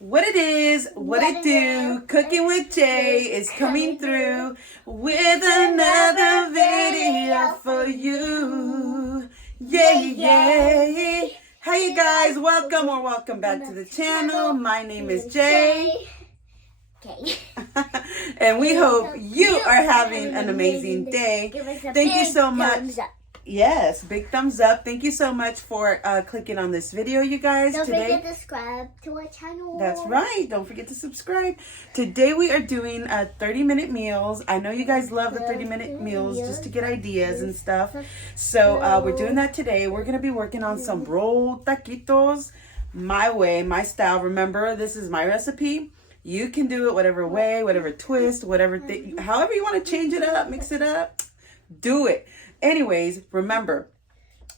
What it is, what it do, Cooking with Jay is coming through with another video for you. Yeah. Hi you guys, welcome back to the channel. My name is Jay. And we hope you are having an amazing day. Thank you so much. Yes, big thumbs up. Thank you so much for clicking on this video, you guys. Don't forget to subscribe to our channel. That's right. Don't forget to subscribe. Today we are doing 30-minute meals. I know you guys love the 30-minute meals just to get ideas and stuff. So we're doing that today. We're going to be working on some rolled taquitos my way, my style. Remember, this is my recipe. You can do it whatever way, whatever twist, whatever thing, however you want to change it up, mix it up, do it. Anyways, remember,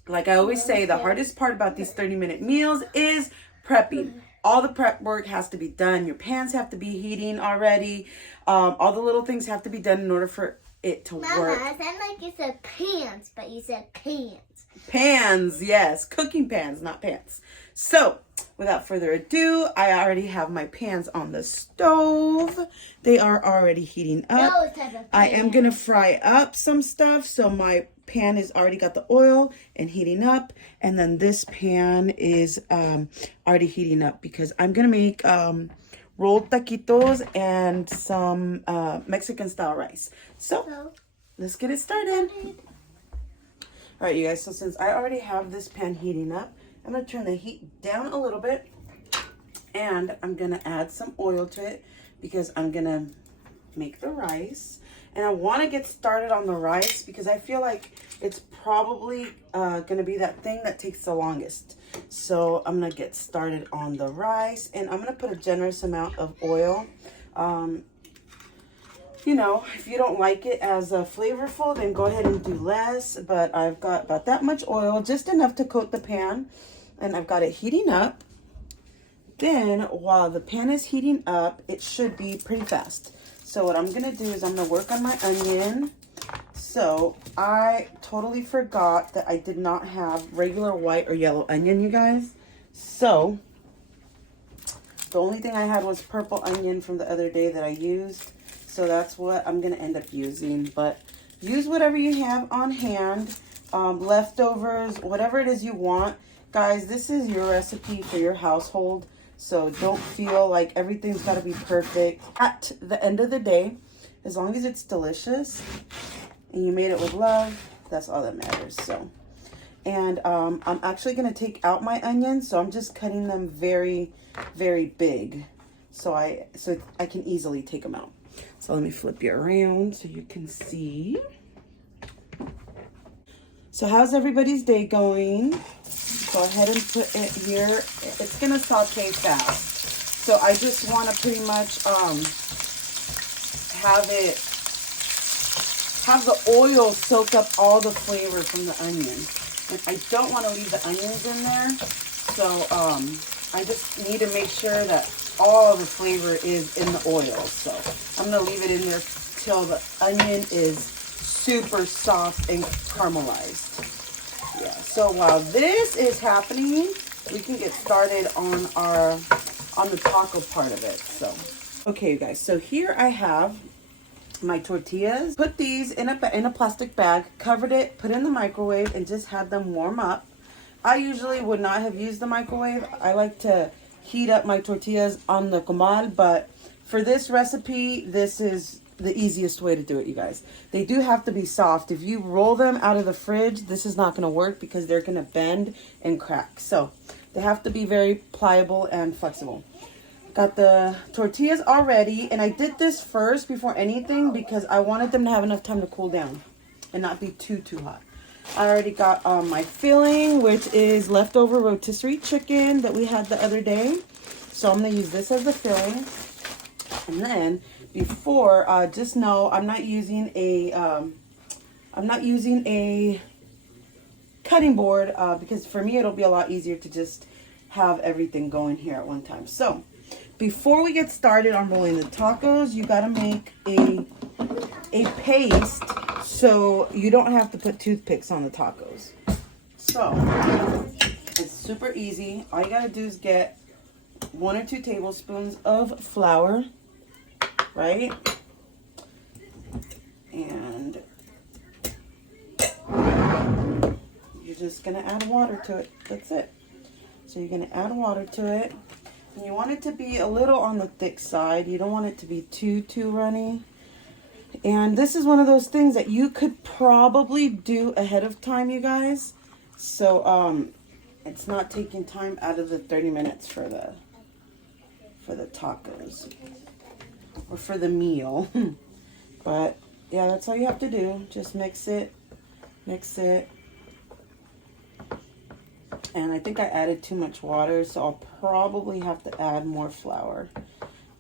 like I always say, the hardest part about these 30-minute meals is prepping. All the prep work has to be done. Your pans have to be heating already. All the little things have to be done in order for it to work. Mama, it sounded like you said pants, but you said pants. Pans, yes. Cooking pans, not pants. So, without further ado, I already have my pans on the stove. They are already heating up. I am going to fry up some stuff. So my pan is already got the oil and heating up. And then this pan is already heating up because I'm going to make rolled taquitos and some Mexican style rice. So, let's get it started. All right, you guys. So since I already have this pan heating up, I'm going to turn the heat down a little bit, and I'm going to add some oil to it because I'm going to make the rice. And I want to get started on the rice because I feel like it's probably going to be that thing that takes the longest. So I'm going to get started on the rice, and I'm going to put a generous amount of oil. You know, if you don't like it as flavorful, then go ahead and do less. But I've got about that much oil, just enough to coat the pan. And I've got it heating up. Then, while the pan is heating up, it should be pretty fast. So what I'm going to do is I'm going to work on my onion. So I totally forgot that I did not have regular white or yellow onion, you guys. So the only thing I had was purple onion from the other day that I used. So that's what I'm going to end up using. But use whatever you have on hand, leftovers, whatever it is you want. Guys, this is your recipe for your household. So don't feel like everything's got to be perfect. At the end of the day, as long as it's delicious and you made it with love, that's all that matters. So, and I'm actually going to take out my onions. So I'm just cutting them very, very big. So I can easily take them out. So let me flip you around so you can see. So how's everybody's day going? Go ahead and put it here. It's going to saute fast. So I just want to pretty much have the oil soak up all the flavor from the onion. And I don't want to leave the onions in there. So I just need to make sure that all the flavor is in the oil. So I'm going to leave it in there till the onion is super soft and caramelized. Yeah, so while this is happening, we can get started on the taco part of it. So, okay, you guys. So here I have my tortillas. Put these in a plastic bag, covered it, put it in the microwave, and just had them warm up. I usually would not have used the microwave. I like to heat up my tortillas on the comal, but for this recipe, this is the easiest way to do it, you guys. They do have to be soft. If you roll them out of the fridge, this is not going to work because they're going to bend and crack. So they have to be very pliable and flexible. Got the tortillas already, and I did this first before anything because I wanted them to have enough time to cool down and not be too hot. I already got my filling, which is leftover rotisserie chicken that we had the other day. So I'm going to use this as the filling. And then before, just know I'm not using a cutting board because for me it'll be a lot easier to just have everything going here at one time. So before we get started on rolling the tacos, you got to make a paste so you don't have to put toothpicks on the tacos. So it's super easy. All you got to do is get 1 or 2 tablespoons of flour, right? And you're just gonna add water to it. That's it. So you're gonna add water to it. And you want it to be a little on the thick side. You don't want it to be too runny. And this is one of those things that you could probably do ahead of time, you guys. So it's not taking time out of the 30 minutes for the tacos or for the meal. But yeah, that's all you have to do. Just mix it. And I think I added too much water, so I'll probably have to add more flour.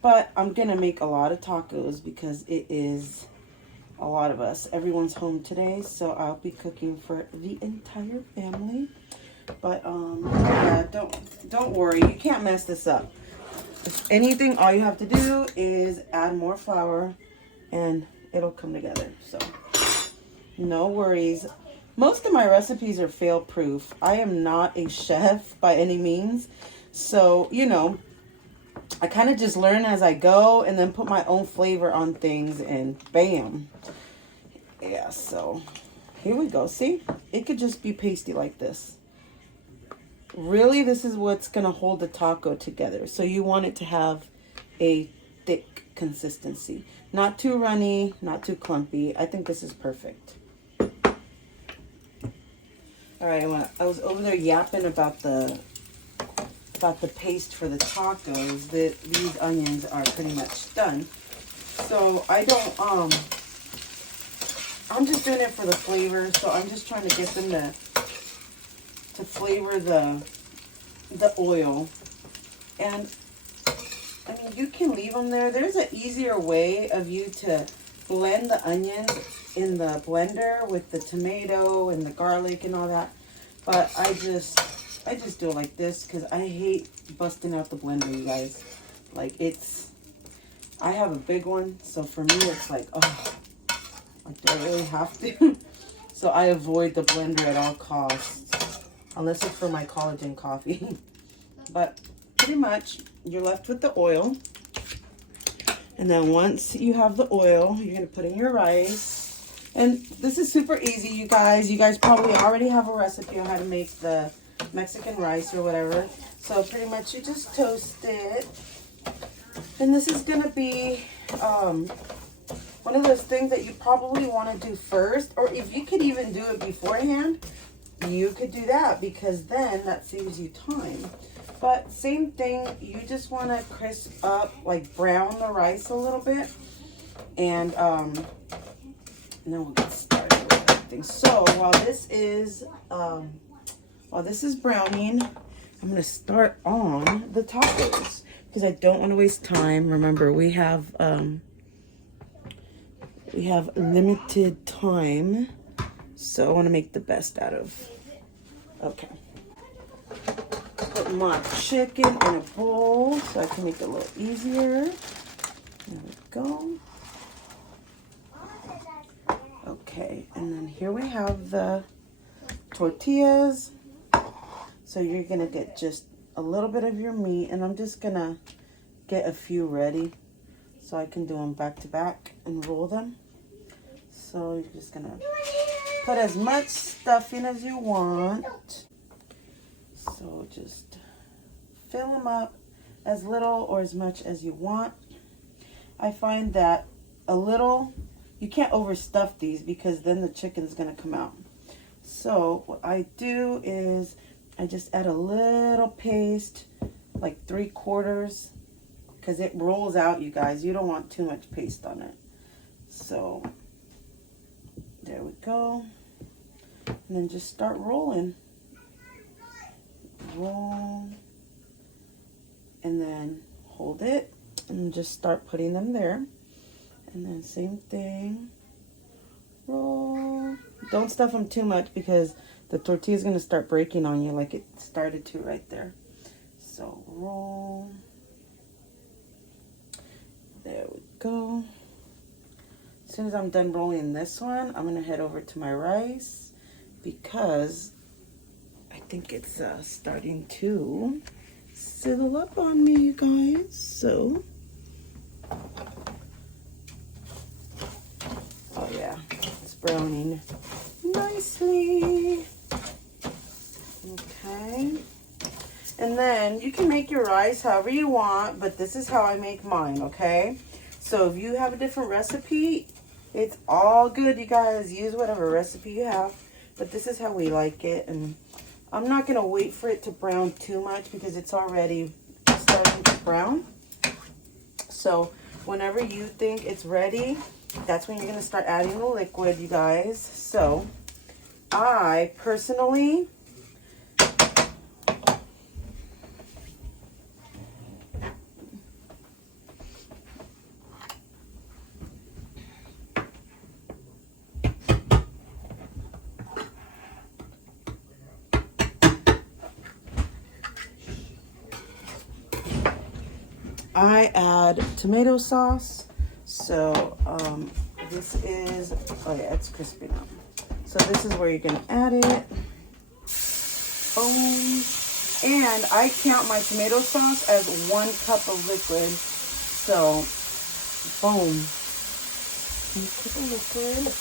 But I'm gonna make a lot of tacos because it is a lot of us. Everyone's home today, so I'll be cooking for the entire family. But yeah, don't worry, you can't mess this up. If anything, all you have to do is add more flour and it'll come together. So no worries. Most of my recipes are fail proof. I am not a chef by any means. So, you know, I kind of just learn as I go and then put my own flavor on things and bam. Yeah, so here we go. See, it could just be pasty like this. Really, this is what's going to hold the taco together. So you want it to have a thick consistency. Not too runny, not too clumpy. I think this is perfect. All right, I was over there yapping about the paste for the tacos. These onions are pretty much done. So I'm just doing it for the flavor. So I'm just trying to get them to flavor the oil. And I mean, you can leave them there. There's an easier way of you to blend the onions in the blender with the tomato and the garlic and all that. But I just do it like this because I hate busting out the blender, you guys. Like I have a big one, so for me it's like, oh, like do I really have to? So I avoid the blender at all costs, unless it's for my collagen coffee. But pretty much you're left with the oil. And then once you have the oil, you're going to put in your rice. And this is super easy, you guys. You guys probably already have a recipe on how to make the Mexican rice or whatever. So pretty much you just toast it. And this is going to be one of those things that you probably want to do first. Or if you could even do it beforehand, you could do that because then that saves you time. But same thing, you just want to crisp up, like brown the rice a little bit. And then we'll get started with everything. So while this is browning, I'm going to start on the tacos because I don't want to waste time. Remember, we have limited time, so I want to make the best out of. Okay. Put my chicken in a bowl so I can make it a little easier. There we go. Okay, and then here we have the tortillas. So you're gonna get just a little bit of your meat, and I'm just gonna get a few ready so I can do them back to back and roll them. So you're just gonna put as much stuffing as you want. So just fill them up as little or as much as you want. I find that a little, you can't overstuff these because then the chicken's gonna come out. So what I do is I just add a little paste, like 3/4, because it rolls out, you guys. You don't want too much paste on it. So there we go. And then just start rolling. Roll. And then hold it and just start putting them there. And then same thing. Roll. Don't stuff them too much because the tortilla is going to start breaking on you like it started to right there. So roll. There we go. As soon as I'm done rolling this one, I'm going to head over to my rice because I think it's starting to sizzle up on me, you guys. So, oh yeah, it's browning nicely. Okay. And then you can make your rice however you want, but this is how I make mine, okay? So if you have a different recipe, it's all good, you guys. Use whatever recipe you have, but this is how we like it. And I'm not going to wait for it to brown too much because it's already starting to brown. So whenever you think it's ready, that's when you're going to start adding the liquid, you guys. So I personally... I add tomato sauce. So this is, oh yeah, it's crispy now. So this is where you're gonna add it. Boom. And I count my tomato sauce as 1 cup of liquid. So, boom. 1 cup of liquid.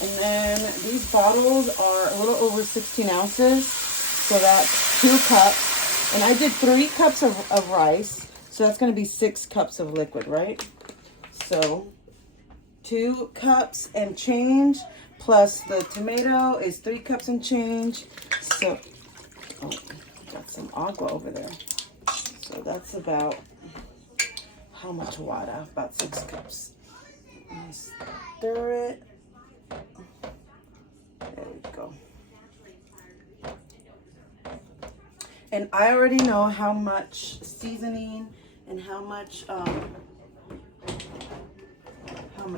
And then these bottles are a little over 16 ounces. So that's 2 cups. And I did 3 cups of rice. So that's going to be 6 cups of liquid, right? So 2 cups and change plus the tomato is 3 cups and change. So, oh, got some agua over there. So that's about, how much water? About 6 cups. Stir it. There we go. And I already know how much seasoning and how much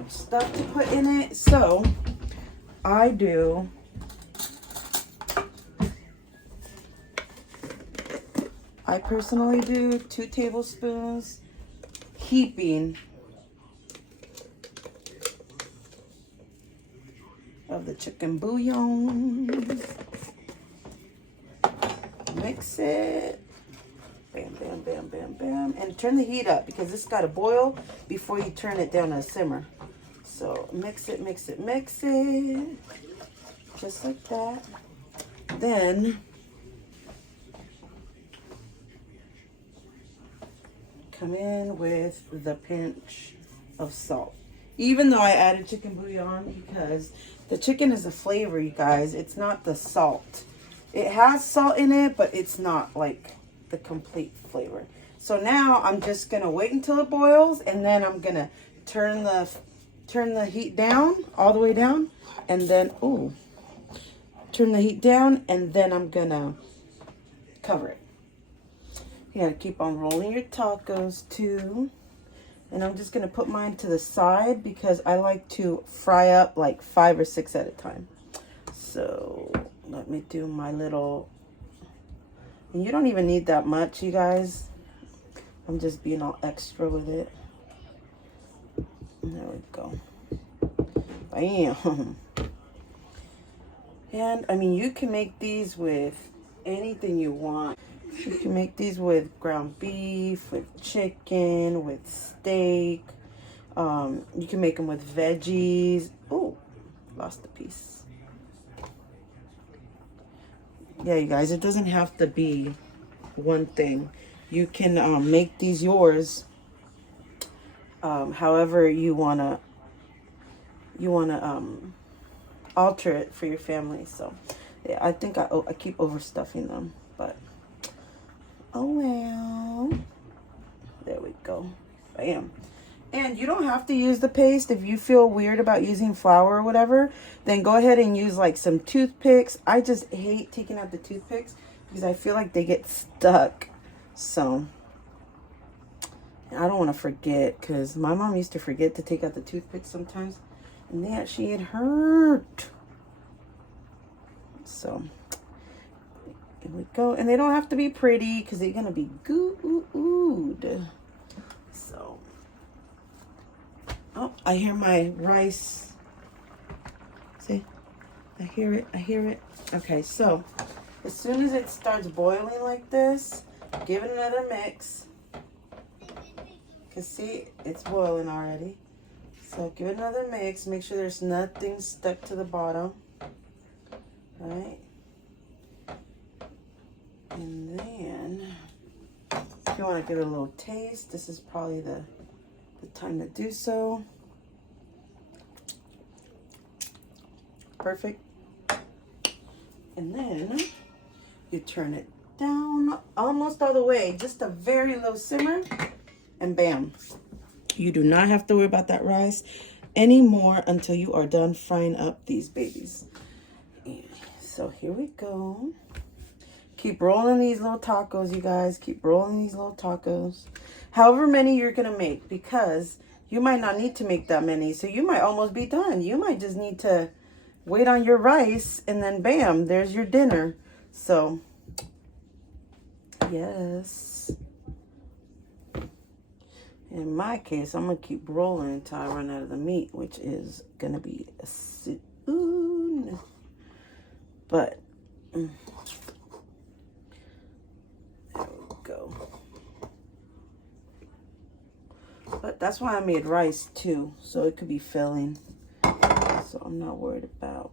stuff to put in it. So I personally do 2 tablespoons heaping of the chicken bouillon. Mix it. Bam, bam, bam, bam, bam. And turn the heat up because this got to boil before you turn it down to a simmer. So mix it, mix it, mix it. Just like that. Then come in with the pinch of salt. Even though I added chicken bouillon, because the chicken is a flavor, you guys. It's not the salt. It has salt in it, but it's not like the complete flavor. So now I'm just gonna wait until it boils, and then I'm gonna turn the heat down, all the way down, and then turn the heat down, and then I'm gonna cover it. You gotta keep on rolling your tacos too. And I'm just gonna put mine to the side because I like to fry up like 5 or 6 at a time. So let me do my little, and you don't even need that much, you guys. I'm just being all extra with it. There we go. Bam. And I mean, you can make these with anything you want. You can make these with ground beef, with chicken, with steak. You can make them with veggies. Oh, lost a piece. Yeah, you guys, it doesn't have to be one thing. You can make these yours however you wanna alter it for your family. So yeah, I think I keep overstuffing them, but oh well. There we go. Bam. And you don't have to use the paste. If you feel weird about using flour or whatever, then go ahead and use like some toothpicks. I just hate taking out the toothpicks because I feel like they get stuck. So I don't want to forget, because my mom used to forget to take out the toothpicks sometimes, and they actually get hurt. So here we go. And they don't have to be pretty because they're going to be good. So, oh, I hear my rice. See? I hear it. I hear it. Okay, so as soon as it starts boiling like this, Give it another mix. Cause see, it's boiling already. So give it another mix. Make sure there's nothing stuck to the bottom. Right? And then, if you want to give it a little taste, this is probably the time to do so. Perfect. And then you turn it down almost all the way, just a very low simmer, and bam. You do not have to worry about that rice anymore until you are done frying up these babies. So here we go. Keep rolling these little tacos, you guys. Keep rolling these little tacos. However many you're going to make, because you might not need to make that many. So you might almost be done. You might just need to wait on your rice and then bam, there's your dinner. So, yes. In my case, I'm going to keep rolling until I run out of the meat, which is going to be soon. But, there we go. But that's why I made rice too, so it could be filling. So I'm not worried about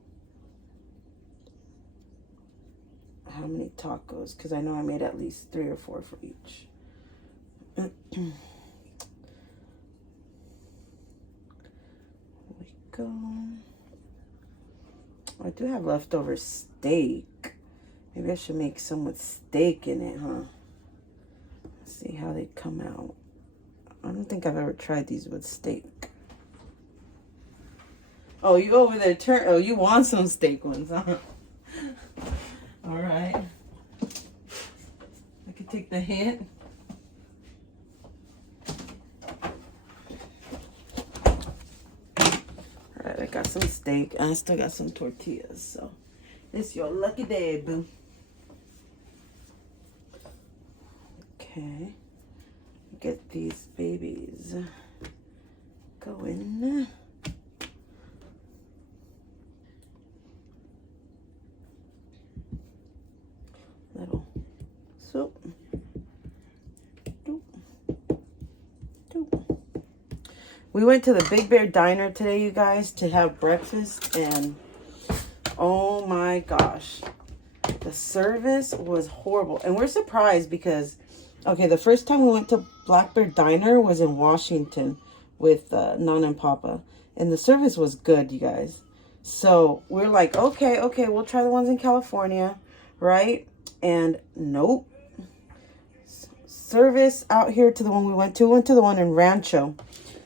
how many tacos, because I know I made at least 3 or 4 for each. Here we go. I do have leftover steak. Maybe I should make some with steak in it, huh? Let's see how they come out. I don't think I've ever tried these with steak. Oh, you over there oh, you want some steak ones, huh? All right. I can take the hint. All right, I got some steak and I still got some tortillas, so it's your lucky day, boo. Okay. Get these babies going. Little soup. Doop. Doop. We went to the Big Bear Diner today, you guys, to have breakfast, and oh my gosh, the service was horrible. And we're surprised because, okay, the first time we went to Black Bear Diner was in Washington with Nana and Papa, and the service was good, you guys. So we're like, okay, we'll try the ones in California, right? And nope. Service out here to the one we went to the one in Rancho.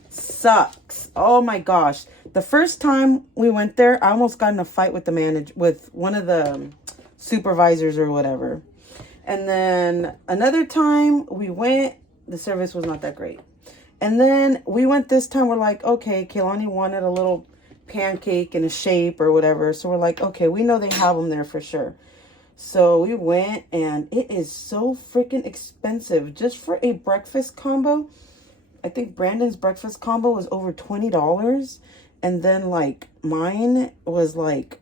Sucks. Oh my gosh. The first time we went there, I almost got in a fight with the manager, with one of the supervisors or whatever. And then another time we went, the service was not that great. And then we went this time, we're like, okay, Kehlani wanted a little pancake in a shape or whatever. So we're like, okay, we know they have them there for sure. So we went, and it is so freaking expensive just for a breakfast combo. I think Brandon's breakfast combo was over $20. And then like mine was like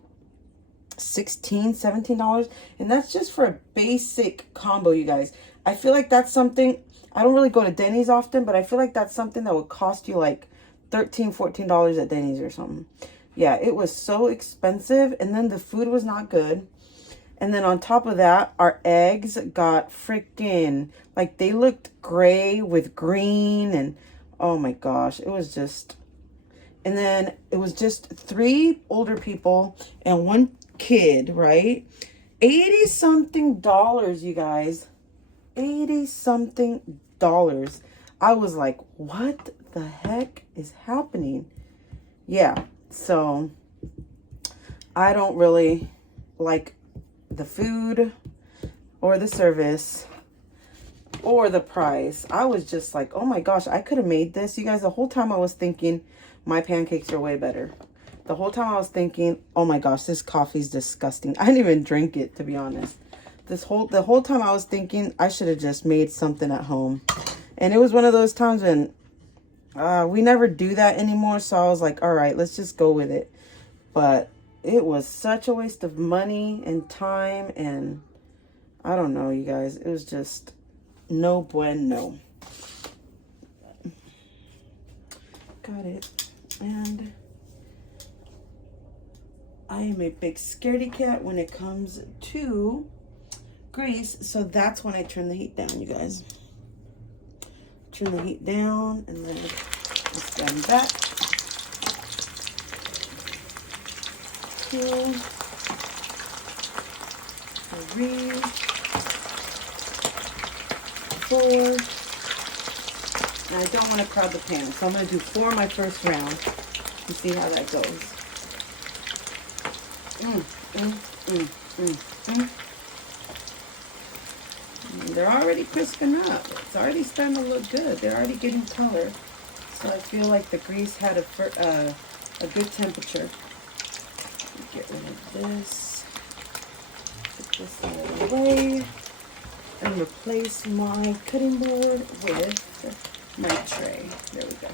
$16, $17. And that's just for a basic combo, you guys. I feel like that's something, I don't really go to Denny's often, but I feel like that's something that would cost you like $13, $14 at Denny's or something. Yeah, it was so expensive. And then the food was not good. And then on top of that, our eggs got freaking, like, they looked gray with green. And oh my gosh, it was just, and then it was just 3 older people and 1 kid, right? $80-something, you guys. $80-something. I was like, what the heck is happening? Yeah, so I don't really like the food or the service or the price. I was just like, oh my gosh, I could have made this. You guys, the whole time I was thinking my pancakes are way better. The whole time I was thinking, oh my gosh, this coffee's disgusting. I didn't even drink it, to be honest. The whole time I was thinking I should have just made something at home. And it was one of those times when we never do that anymore. So I was like, all right, let's just go with it. But it was such a waste of money and time, and I don't know, you guys. It was just, no bueno. Got it. And I am a big scaredy cat when it comes to grease, so that's when I turn the heat down, you guys. Turn the heat down, and then stand back. 2, 3, 4. And I don't want to crowd the pan, so I'm going to do 4 my first round and see how that goes. They're already crisping up. It's already starting to look good. They're already getting color. So I feel like the grease had a good temperature. Get rid of this. Put this out of the way. And replace my cutting board with my tray. There we go.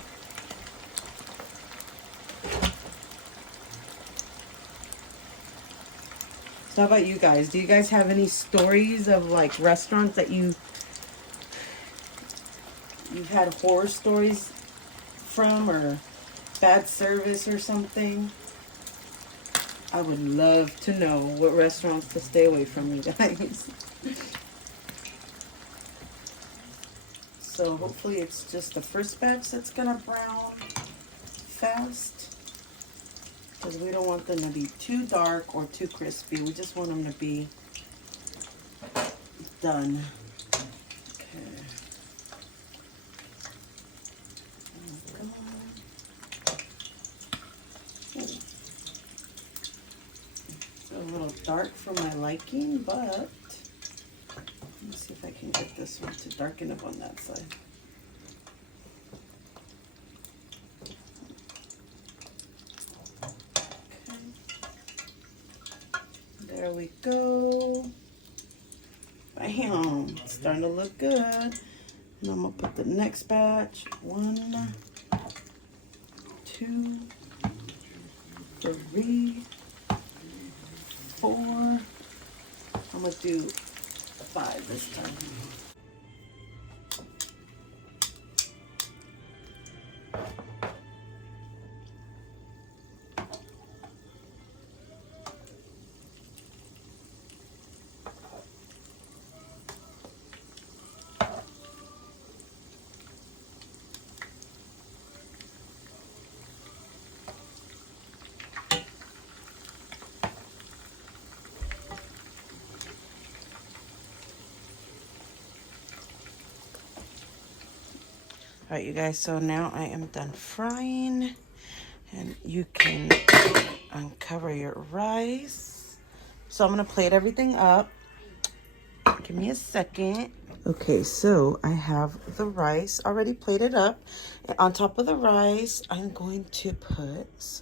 So how about you guys? Do you guys have any stories of like restaurants that you've had horror stories from, or bad service or something? I would love to know what restaurants to stay away from, you guys. So hopefully it's just the first batch that's gonna brown fast. Because we don't want them to be too dark or too crispy. We just want them to be done. Okay. It's a little dark for my liking, but let me see if I can get this one to darken up on that side. There we go. Bam. It's starting to look good. And I'm going to put the next batch. 1, 2, 3, 4. I'm going to do 5 this time. All right, you guys, so now I am done frying, and you can uncover your rice. So I'm gonna plate everything up. Give me a second. Okay, so I have the rice already plated up. And on top of the rice, I'm going to put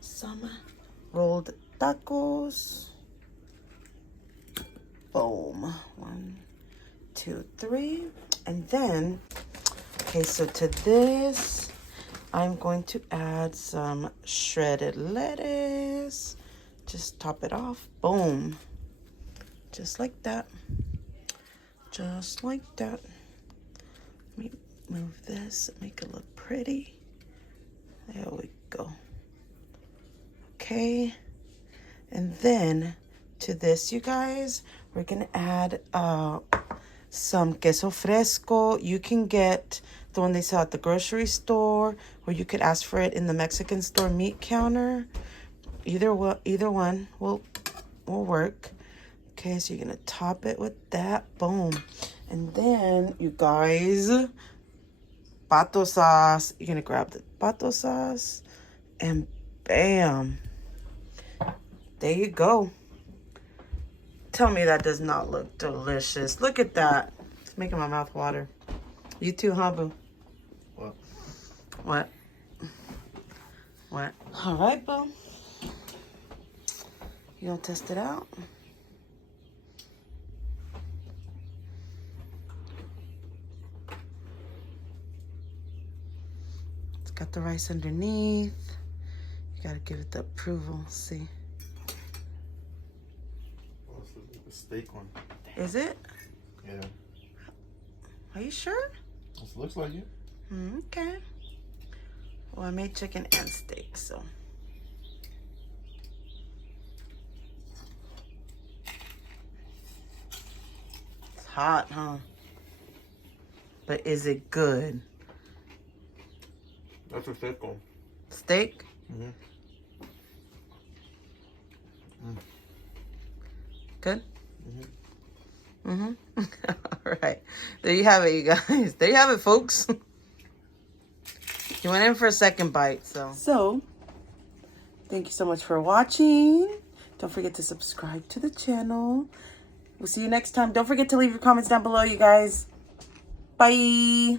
some rolled tacos. Boom. 1, 2, 3. And then, okay, so to this, I'm going to add some shredded lettuce. Just top it off. Boom. Just like that. Just like that. Let me move this, make it look pretty. There we go. Okay. And then to this, you guys, we're going to add some queso fresco. You can get the one they sell at the grocery store, or you could ask for it in the Mexican store meat counter. Either one will work. Okay, so you're gonna top it with that. Boom. And then, you guys, pato sauce. You're gonna grab the pato sauce, and bam. There you go. Tell me that does not look delicious. Look at that. It's making my mouth water. You too, huh, boo? What? What? What? All right, boo. You gonna test it out? It's got the rice underneath. You gotta give it the approval. See? Well, it's the steak one. Is it? Yeah. Are you sure? This looks like it. Okay. Well, I made chicken and steak, so. It's hot, huh? But is it good? That's a steak one. Steak? Good? All right. There you have it, you guys. There you have it, folks. You went in for a second bite, so. So, thank you so much for watching. Don't forget to subscribe to the channel. We'll see you next time. Don't forget to leave your comments down below, you guys. Bye.